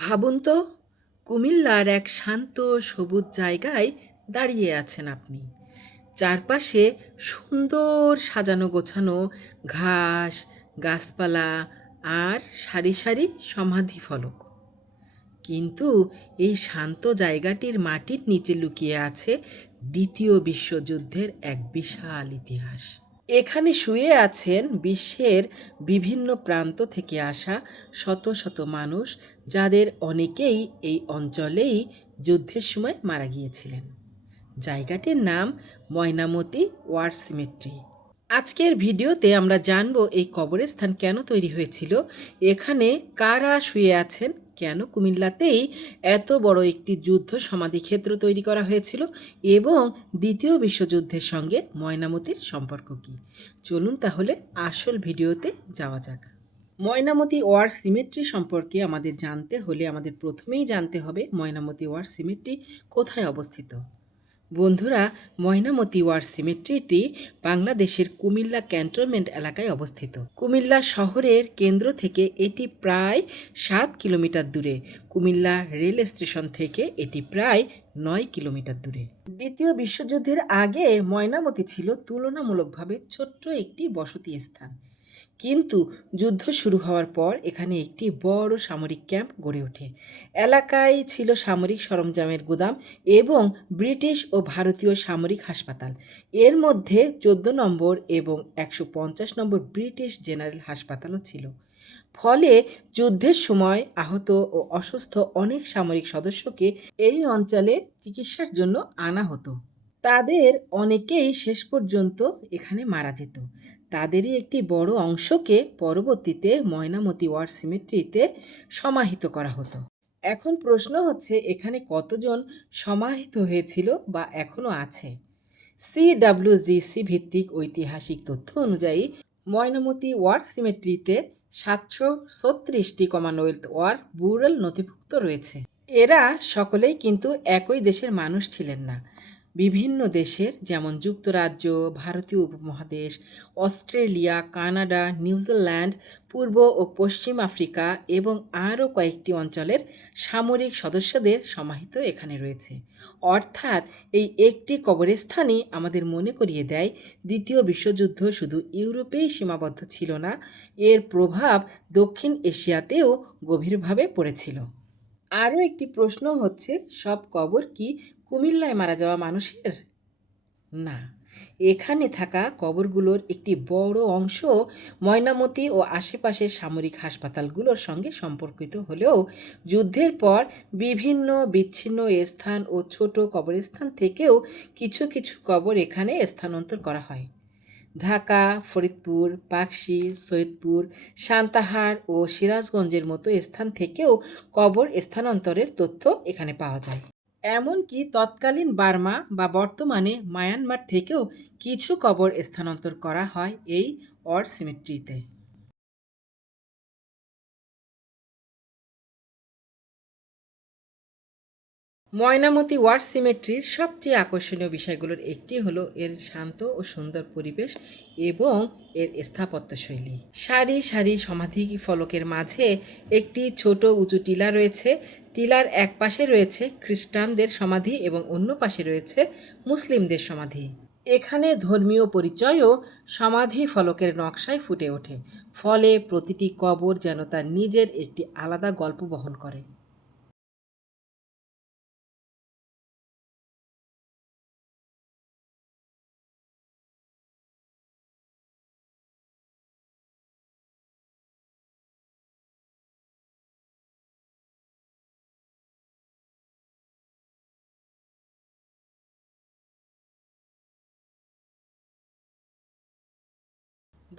ভাবুন তো, কুমিল্লার এক শান্ত সবুজ জায়গায় দাঁড়িয়ে আছেন আপনি। চারপাশে সুন্দর সাজানো গোছানো ঘাস, গাছপালা আর সারি সারি সমাধি ফলক। কিন্তু এই শান্ত জায়গাটির মাটির নিচে লুকিয়ে আছে দ্বিতীয় বিশ্বযুদ্ধের এক বিশাল ইতিহাস। এখানে শুয়ে আছেন বিশ্বের বিভিন্ন প্রান্ত থেকে আসা শত শত মানুষ, যাদের অনেকেই এই অঞ্চলেই যুদ্ধের সময় মারা গিয়েছিলেন। জায়গাটির নাম ময়নামতি ওয়ার সিমেট্রি। আজকের ভিডিওতে আমরা জানব এই কবরস্থান কেন তৈরি হয়েছিল, এখানে কারা শুয়ে আছেন, কেন কুমিল্লাতেই এত বড় একটি যুদ্ধ সমাধিক্ষেত্র তৈরি করা হয়েছিল এবং দ্বিতীয় বিশ্বযুদ্ধের সঙ্গে ময়নামতির সম্পর্ক কী। চলুন তাহলে আসল ভিডিওতে যাওয়া যাক। ময়নামতি ওয়ার সিমেট্রি সম্পর্কে আমাদের জানতে হলে আমাদের প্রথমেই জানতে হবে ময়নামতি ওয়ার সিমেট্রি কোথায় অবস্থিত। বন্ধুরা, ময়নামতি ওয়ার সিমেট্রিটি বাংলাদেশের কুমিল্লা ক্যান্টনমেন্ট এলাকায় অবস্থিত। কুমিল্লা শহরের কেন্দ্র থেকে এটি প্রায় 7 কিলোমিটার দূরে। কুমিল্লা রেল স্টেশন থেকে এটি প্রায় 9 কিলোমিটার দূরে। দ্বিতীয় বিশ্বযুদ্ধের আগে ময়নামতি ছিল তুলনামূলকভাবে ছোট্ট একটি বসতি স্থান, কিন্তু যুদ্ধ শুরু হওয়ার পর এখানে একটি বড় সামরিক ক্যাম্প গড়ে ওঠে। এলাকায় ছিল সামরিক সরঞ্জামের গুদাম এবং ব্রিটিশ ও ভারতীয় সামরিক হাসপাতাল। এর মধ্যে 14 নম্বর এবং 150 নম্বর ব্রিটিশ জেনারেল হাসপাতালও ছিল। ফলে যুদ্ধের সময় আহত ও অসুস্থ অনেক সামরিক সদস্যকে এই অঞ্চলে চিকিৎসার জন্য আনা হতো। তাদের অনেকেই শেষ পর্যন্ত এখানে মারা যেত। তাদেরই একটি বড় অংশকে পরবর্তীতে ময়নামতি ওয়ার সিমেট্রিতে সমাহিত করা হতো। এখন প্রশ্ন হচ্ছে, এখানে কতজন সমাহিত হয়েছিল বা এখনও আছে। CWGC ভিত্তিক ঐতিহাসিক তথ্য অনুযায়ী ময়নামতি ওয়ার সিমেট্রিতে 736টি কমনওয়েলথ ওয়ার ব্যুরাল নথিভুক্ত রয়েছে। এরা সকলেই কিন্তু একই দেশের মানুষ ছিলেন না। বিভিন্ন দেশের, যেমন যুক্তরাজ্য, ভারতীয় উপমহাদেশ, অস্ট্রেলিয়া, কানাডা, নিউজিল্যান্ড, পূর্ব ও পশ্চিম আফ্রিকা এবং আরও কয়েকটি অঞ্চলের সামরিক সদস্যদের সমাহিত এখানে রয়েছে। অর্থাৎ এই একটি কবরস্থানই আমাদের মনে করিয়ে দেয় দ্বিতীয় বিশ্বযুদ্ধ শুধু ইউরোপেই সীমাবদ্ধ ছিল না, এর প্রভাব দক্ষিণ এশিয়াতেও গভীরভাবে পড়েছিল। আরও একটি প্রশ্ন হচ্ছে, সব কবর কি কুমিল্লায় মারা যাওয়া মানুষের? না, এখানে থাকা কবরগুলোর একটি বড় অংশ ময়নামতি ও আশেপাশের সামরিক হাসপাতালগুলোর সঙ্গে সম্পর্কিত হলেও যুদ্ধের পর বিভিন্ন বিচ্ছিন্ন স্থান ও ছোট কবরস্থান থেকেও কিছু কিছু কবর এখানে স্থানান্তর করা হয়। ঢাকা, ফরিদপুর, পাকশী, সৈয়দপুর, সান্তাহার ও সিরাজগঞ্জের মতো স্থান থেকেও কবর স্থানান্তরের তথ্য এখানে পাওয়া যায়। এমনকি তৎকালীন বার্মা বা বর্তমানে মায়ানমার থেকেও কিছু কবর স্থানান্তর করা হয় এই ওয়ার সিমেট্রিতে। ময়নামতি ওয়ার সিমেট্রির সবচেয়ে আকর্ষণীয় বিষয়গুলোর একটি হলো এর শান্ত ও সুন্দর পরিবেশ এবং এর স্থাপত্যশৈলী। সারি সারি সমাধি ফলকের মাঝে একটি ছোট উঁচু টিলা রয়েছে। টিলার এক পাশে রয়েছে খ্রিস্টানদের সমাধি এবং অন্য পাশে রয়েছে মুসলিমদের সমাধি। এখানে ধর্মীয় পরিচয়ও সমাধি ফলকের নকশায় ফুটে ওঠে, ফলে প্রতিটি কবর যেন তার নিজের একটি আলাদা গল্প বহন করে।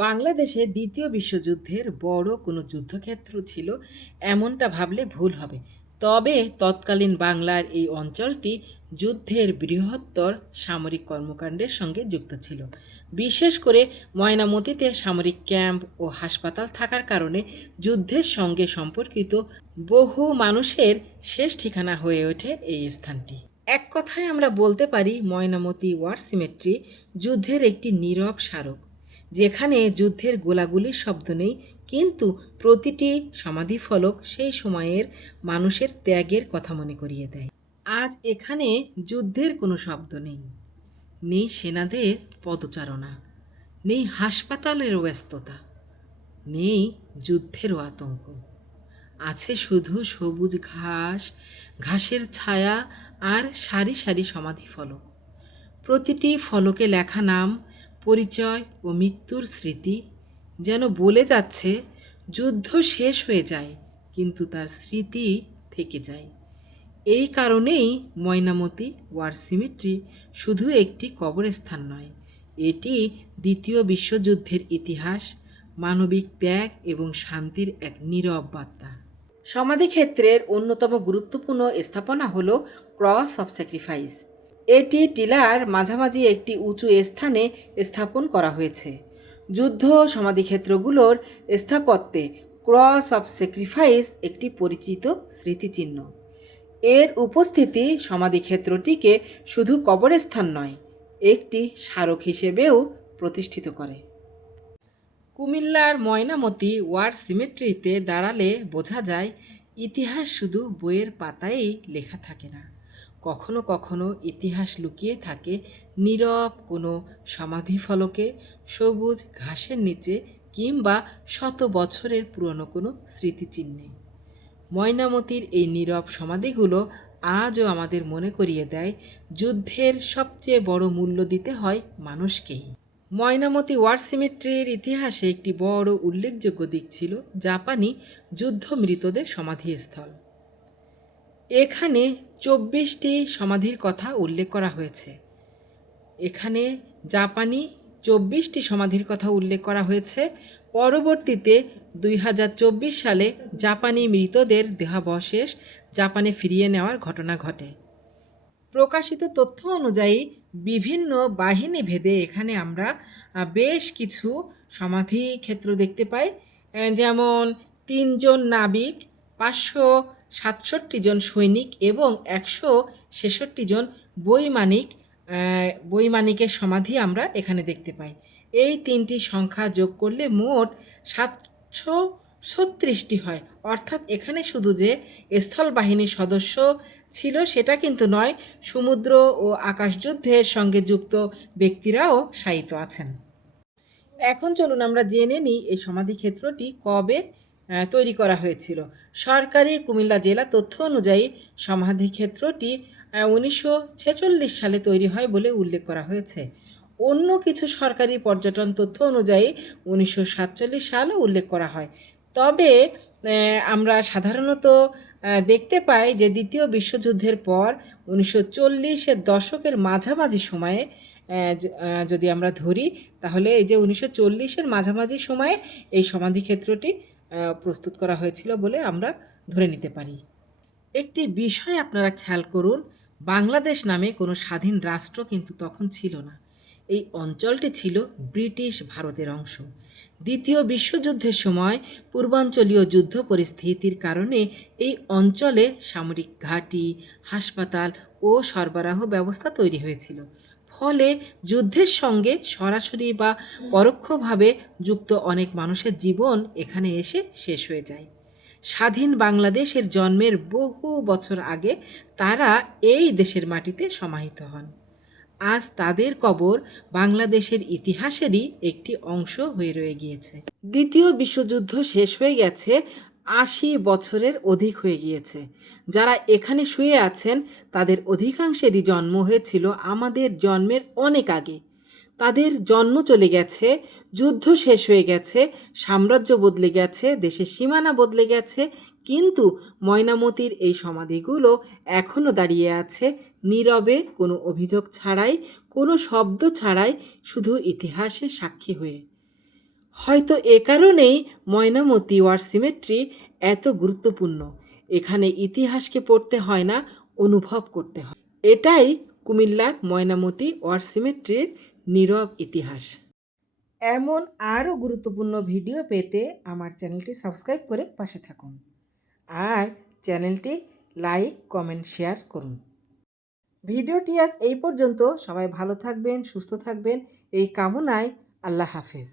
বাংলাদেশে দ্বিতীয় বিশ্বযুদ্ধের বড় কোনো যুদ্ধক্ষেত্র ছিল এমনটা ভাবলে ভুল হবে। তবে তৎকালীন বাংলার এই অঞ্চলটি যুদ্ধের বৃহত্তর সামরিক কর্মকাণ্ডের সঙ্গে যুক্ত ছিল। বিশেষ করে ময়নামতিতে সামরিক ক্যাম্প ও হাসপাতাল থাকার কারণে যুদ্ধের সঙ্গে সম্পর্কিত বহু মানুষের শেষ ঠিকানা হয়ে ওঠে এই স্থানটি। এক কথায় আমরা বলতে পারি ময়নামতি ওয়ার সিমেট্রি যুদ্ধের একটি নীরব স্মারক, যেখানে যুদ্ধের গোলাগুলির শব্দ নেই, কিন্তু প্রতিটি সমাধিফলক সেই সময়ের মানুষের ত্যাগের কথা মনে করিয়ে দেয়। আজ এখানে যুদ্ধের কোনো শব্দ নেই, নেই সেনাদের পদচারণা, নেই হাসপাতালেরও ব্যস্ততা, নেই যুদ্ধেরও আতঙ্ক। আছে শুধু সবুজ ঘাস, ঘাসের ছায়া আর সারি সারি সমাধিফলক। প্রতিটি ফলকে লেখা নাম, পরিচয় ও মৃত্যুর স্মৃতি, যেন বলে যাচ্ছে যুদ্ধ শেষ হয়ে যায় কিন্তু তার স্মৃতি থেকে যায়। এই কারণেই ময়নামতি ওয়ার সিমেট্রি শুধু একটি কবরস্থান নয়, এটি দ্বিতীয় বিশ্বযুদ্ধের ইতিহাস, মানবিক ত্যাগ এবং শান্তির এক নীরব বার্তা। সমাধিক্ষেত্রের অন্যতম গুরুত্বপূর্ণ স্থাপনা হল ক্রস অফ স্যাক্রিফাইস। এটি টিলার মাঝামাঝি একটি উঁচু স্থানে স্থাপন করা হয়েছে। যুদ্ধ সমাধিক্ষেত্রগুলোর স্থাপত্যে ক্রস অফ স্যাক্রিফাইস একটি পরিচিত স্মৃতিচিহ্ন। এর উপস্থিতি সমাধিক্ষেত্রটিকে শুধু কবরস্থান নয়, একটি স্মারক হিসেবেও প্রতিষ্ঠিত করে। কুমিল্লার ময়নামতি ওয়ার সিমেট্রিতে দাঁড়ালে বোঝা যায় ইতিহাস শুধু বইয়ের পাতায়ই লেখা থাকে না, কখনো কখনো ইতিহাস লুকিয়ে থাকে নীরব কোনো সমাধিফলকে, সবুজ ঘাসের নিচে কিংবা শত বছরের পুরনো কোনো স্মৃতিচিহ্নে। ময়নামতির এই নীরব সমাধিগুলো আজও আমাদের মনে করিয়ে দেয় যুদ্ধের সবচেয়ে বড় মূল্য দিতে হয় মানুষকেই। ময়নামতি ওয়ার সিমেট্রির ইতিহাসে একটি বড় উল্লেখযোগ্য দিক ছিল জাপানি যুদ্ধ মৃতদের সমাধিস্থল। এখানে 24টি সমাধির কথা উল্লেখ করা হয়েছে। এখানে জাপানি 24টি সমাধির কথা উল্লেখ করা হয়েছে। পরবর্তীতে 2024 সালে জাপানি মৃতদের দেহাবশেষ জাপানে ফিরিয়ে নেওয়ার ঘটনা ঘটে। প্রকাশিত তথ্য অনুযায়ী বিভিন্ন বাহিনী ভেদে এখানে আমরা বেশ কিছু সমাধি ক্ষেত্র দেখতে পাই, যেমন 3 জন নাবিক, 567 জন সৈনিক এবং 166 জন বৈমানিকের সমাধি আমরা এখানে দেখতে পাই। এই তিনটি সংখ্যা যোগ করলে মোট 736টি হয়। অর্থাৎ এখানে শুধু যে স্থল বাহিনীর সদস্য ছিল সেটা কিন্তু নয়, সমুদ্র ও আকাশযুদ্ধের সঙ্গে যুক্ত ব্যক্তিরাও শায়িত আছেন। এখন চলুন আমরা জেনে নিই এই সমাধিক্ষেত্রটি কবে তৈরি করা হয়েছিল। সরকারি কুমিল্লা জেলা তথ্য অনুযায়ী সমাধিক্ষেত্রটি 1946 সালে তৈরি হয় বলে উল্লেখ করা হয়েছে। অন্য কিছু সরকারি পর্যটন তথ্য অনুযায়ী 1947 সালও উল্লেখ করা হয়। তবে আমরা সাধারণত দেখতে পাই যে দ্বিতীয় বিশ্বযুদ্ধের পর 1940-এর দশকের মাঝামাঝি সময়ে যদি আমরা ধরি, তাহলে এই যে 1940-এর মাঝামাঝি সময়ে এই সমাধিক্ষেত্রটি প্রস্তুত করা হয়েছিল বলে আমরা ধরে নিতে পারি। একটি বিষয় আপনারা খেয়াল করুন, বাংলাদেশ নামে কোনো স্বাধীন রাষ্ট্র কিন্তু তখন ছিল না। এই অঞ্চলটি ছিল ব্রিটিশ ভারতের অংশ। দ্বিতীয় বিশ্বযুদ্ধের সময় পূর্বাঞ্চলীয় যুদ্ধ পরিস্থিতির কারণে এই অঞ্চলে সামরিক ঘাঁটি, হাসপাতাল ও সরবরাহ ব্যবস্থা তৈরি হয়েছিল। ফলে যুদ্ধের সঙ্গে সরাসরি বা পরোক্ষভাবে যুক্ত অনেক মানুষের জীবন এখানে এসে শেষ হয়ে যায়। স্বাধীন বাংলাদেশের জন্মের বহু বছর আগে তারা এই দেশের মাটিতে সমাহিত হন। আজ তাদের কবর বাংলাদেশের ইতিহাসেরই একটি অংশ হয়ে রয়ে গিয়েছে। দ্বিতীয় বিশ্বযুদ্ধ শেষ হয়ে গেছে, 80 বছরের অধিক হয়ে গিয়েছে। যারা এখানে শুয়ে আছেন তাদের অধিকাংশেরই জন্ম হয়েছিল আমাদের জন্মের অনেক আগে। তাদের জন্ম চলে গেছে, যুদ্ধ শেষ হয়ে গেছে, সাম্রাজ্য বদলে গেছে, দেশের সীমানা বদলে গেছে, কিন্তু ময়নামতির এই সমাধিগুলো এখনও দাঁড়িয়ে আছে নীরবে, কোনো অভিযোগ ছাড়াই, কোনো শব্দ ছাড়াই, শুধু ইতিহাসের সাক্ষী হয়ে। হয়তো এ কারণেই ময়নামতি ওয়ার সিমেট্রি এত গুরুত্বপূর্ণ। এখানে ইতিহাসকে পড়তে হয় না, অনুভব করতে হয়। এটাই কুমিল্লার ময়নামতি ওয়ার সিমেট্রির নীরব ইতিহাস। এমন আরও গুরুত্বপূর্ণ ভিডিও পেতে আমার চ্যানেলটি সাবস্ক্রাইব করে পাশে থাকুন আর চ্যানেলটি লাইক, কমেন্ট, শেয়ার করুন। ভিডিওটি আজ এই পর্যন্ত। সবাই ভালো থাকবেন, সুস্থ থাকবেন এই কামনায় আল্লাহ হাফেজ।